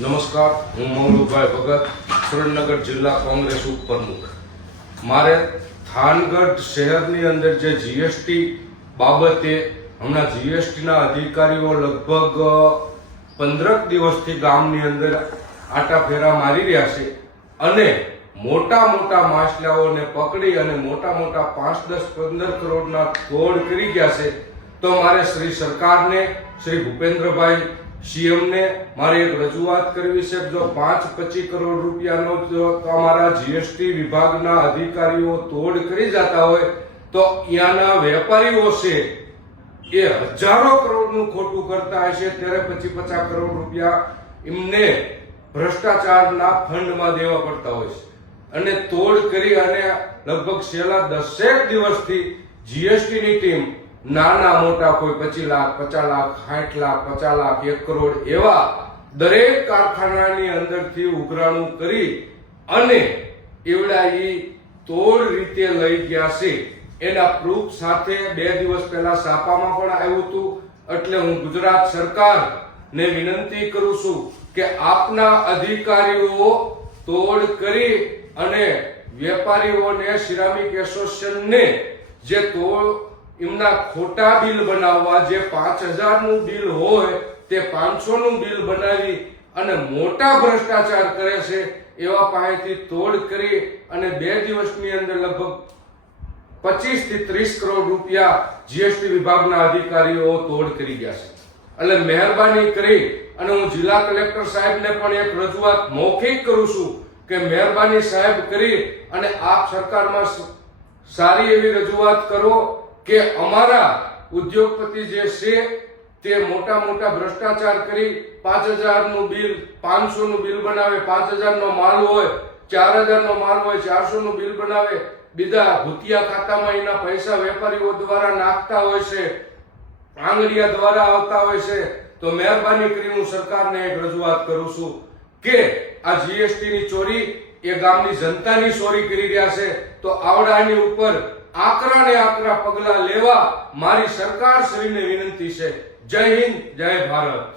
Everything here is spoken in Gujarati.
નમસ્કાર, હું મમરૂભાઈ ભગત, સુરેન્દ્રનગર જિલ્લા કોંગ્રેસ ઉપપ્રમુખ. મારે થાનગઢ શહેરની અંદર જે જીએસટી બાબતે હમણાં જીએસટીના અધિકારીઓ લગભગ 15 દિવસથી ગામની અંદર આટા ફેરા મારી રહ્યા છે અને મોટા મોટા માછલાઓને પકડી અને મોટા મોટા 5, 10, 15 કરોડના તોડ કરી ગયા છે. તો મારે શ્રી સરકારને, શ્રી ભૂપેન્દ્રભાઈ સીએમને મારે એક રજૂઆત કરવી છે. જો 5-25 કરોડ રૂપિયાનો જો અમારા જીએસટી વિભાગના અધિકારીઓ તોડ કરી જતા હોય તો અહીંયાના વેપારીઓ છે એ હજારો કરોડનું ખોટું કરતા હશે, ત્યારે 50 કરોડ રૂપિયા એમને ભ્રષ્ટાચારના ફંડમાં દેવા પડતા હોય છે. અને તોડ કરી અને લગભગ છેલ્લા 10 દિવસથી જીએસટીની ટીમ નાના મોટા કોઈ 25 લાખ, 50 લાખ, 60 લાખ, 50 લાખ, 1 કરોડ એવા દરેક કારખાનાની અંદરથી ઉઘરાણું કરી અને એવડા તોડ રીતે લઈ ગયા છે. એના પ્રૂફ સાથે 2 દિવસ પહેલા છાપામાં પણ આવ્યું હતું. એટલે હું ગુજરાત સરકારને વિનંતી કરું છું કે આપના અધિકારીઓ તોડ કરી અને વેપારીઓને, સિરામિક એસોસિએશનને જે તોડ એમના ખોટા બિલ બનાવવા, જે 5000 નું બિલ હોય તે 500 નું બિલ બનાવી અને મોટા ભ્રષ્ટાચાર કરે છે એવા પાસેથી તોડ કરી અને 2 દિવસની અંદર લગભગ 25 થી 30 કરોડ રૂપિયા જીએસટી વિભાગના અધિકારીઓ તોડ કરી ગયા છે. એટલે મહેરબાની કરી અને હું જિલ્લા કલેક્ટર સાહેબને પણ એક રજૂઆત મૌખિક કરું છું કે મહેરબાની સાહેબ કરી અને આપ સરકારમાં સારી એવી રજૂઆત કરો કે અમારા ઉદ્યોગપતિ જે છે તે મોટા મોટા ભ્રષ્ટાચાર કરી 5000 નું બિલ, 500 નું બિલ બનાવે, 5000 નો માલ હોય, 4000 નો માલ હોય, 400 નું બિલ બનાવે, બીજા ભૂતિયા ખાતામાં એના પૈસા વેપારીઓ દ્વારા નાખતા હોય છે, આંગળીયા દ્વારા આવતા હોય છે. તો મહેરબાની કરી હું સરકારને એક રજૂઆત કરું છું કે આ જીએસટી ની ચોરી એ ગામની જનતાની ચોરી કરી રહ્યા છે. તો આવડાની ઉપર આકરા ને આકરા પગલા લેવા મારી સરકાર શ્રીને વિનંતી છે. જય હિન્દ, જય ભારત.